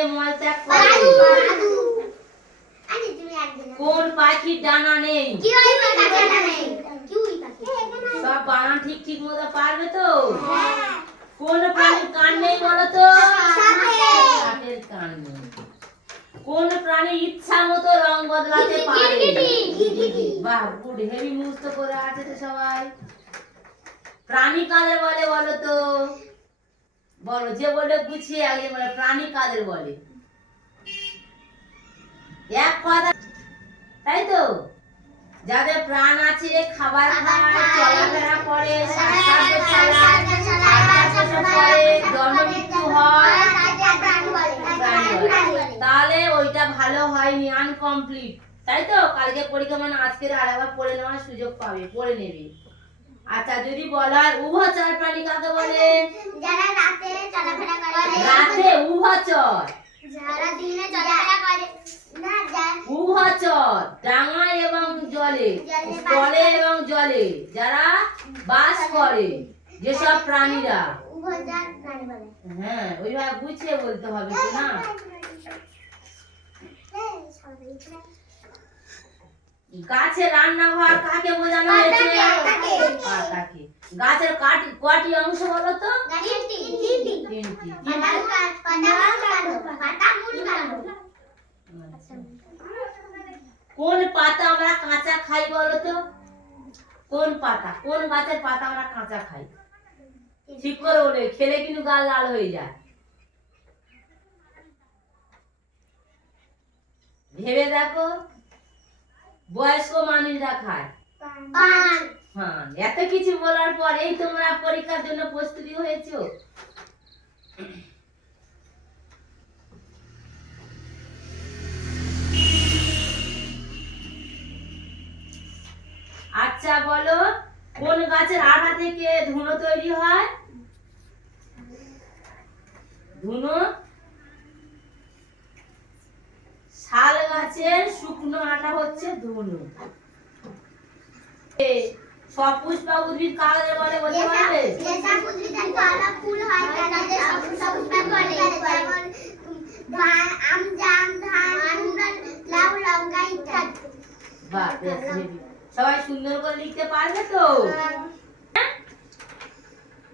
দিয়ে মলত্যাগ করে? কোন পাখির ডানা নেই? সব বানান ঠিক ঠিক মতো পারবে তো? কোন প্রাণীর কান নেই বলো তো? ষাটের কান নেই। কোন প্রাণী ইচ্ছা মতো রং বদলাতে পারে? বাহ, গুড, হেভি মুখস্থ করে আছে তো সবাই। প্রাণী কাদের বলে বলো তো? বলো, যে বলে গুছিয়ে আগে বলে প্রাণী কাদের বলে? এক কথা, তাই তো? যাদের প্রাণ আছে, খাবার খায়, চলাফেরা করে, জন্ম মৃত্যু হয়, তাহলে ওইটা ভালো হয়নি, আনকমপ্লিট, তাই তো? কালকে পরীক্ষা মানে আজকে আরেকবার পড়ে নেওয়ার সুযোগ পাবে, পড়ে নেবে। আচ্ছা, যদি বলা হয় উভচর প্রাণী কাকে বলে? যারা রাতে চলাফেরা করে। রাতে উভচর। যারা দিনে চলাফেরা করে না, উভচর, ডাঙায় এবং জলে, স্থলে এবং জলে যারা বাস করে, যেসব প্রাণীরা, উভচর প্রাণী বলে। হ্যাঁ, ওইভাবে বুঝিয়ে বলতে হবে তো না? গাছে রান্নাঘর কাকে বোঝানো হয়েছে? পাতাকে। গাছের কটি অংশ বলো তো? তিনটি। কোন পাতা আমরা কাঁচা খাই বলো তো? কোন পাতা, কোন গাছের পাতা আমরা কাঁচা খাই? ঠিক করে বলে, খেলে কিন্তু গাল লাল হয়ে যায়। ভেবে দেখো, বয়স্ক মানুষরা খায় পান। হ্যাঁ। এত কিছু বলার পর এই তোমরা পরীক্ষার জন্য প্রস্তুতি হয়েছো? আচ্ছা বলো, কোন গাছের আঠা থেকে ধুনো তৈরি হয়? ধুনো? শাল গাছের শুকনো আঠা হচ্ছে ধুনো। সপুষ্পক উদ্ভিদ কাকে বলে বলতে পারবে? যেসব উদ্ভিদের পাতা ফুল হয় তাদের সপুষ্পক বলে। যেমন আম, জাম, ধান, লাউ, লঙ্কা ইত্যাদি। বাহ, বেশ, হেভি। সবাই সুন্দর করে লিখতে পারবে তো?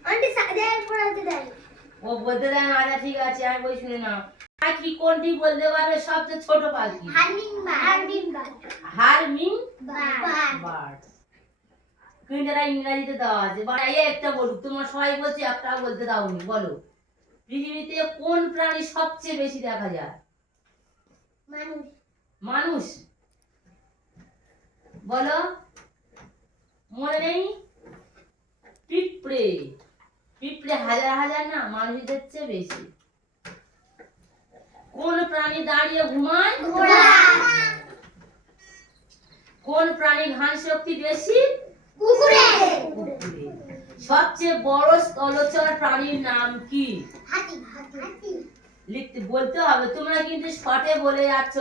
আন্টি সাদের পড়াতে দেয়। ও বলতে দেয় না? আচ্ছা ঠিক আছে, আমি বই শুনে নাও। পাখি কোনটি বলতে পারবে সবচেয়ে ছোট পাখি? হারমিংবার্ড। কিন্তু এটা ইংরেজিতে দেওয়া আছে। একটা বলুক, তোমরা সবাই বলছে, একটাও বলতে দাওনি। বলো, পৃথিবীতে কোন প্রাণী সবচেয়ে বেশি দেখা যায়? মানুষ। বলো, মনে নেই? পিঁপড়ে। পিঁপড়ে হাজার হাজার না, মানুষদের চেয়ে বেশি। কোন প্রাণী দাঁড়িয়ে ঘুমায়? ঘোড়া। কোন প্রাণীর ঘ্রাণ শক্তি বেশি? কুকুরের। সবচেয়ে বড় স্থলচর প্রাণীর নাম কি? হাতি। লিখতে বলতে হবে, তোমরা কিন্তু শর্টে বলে যাচ্ছ।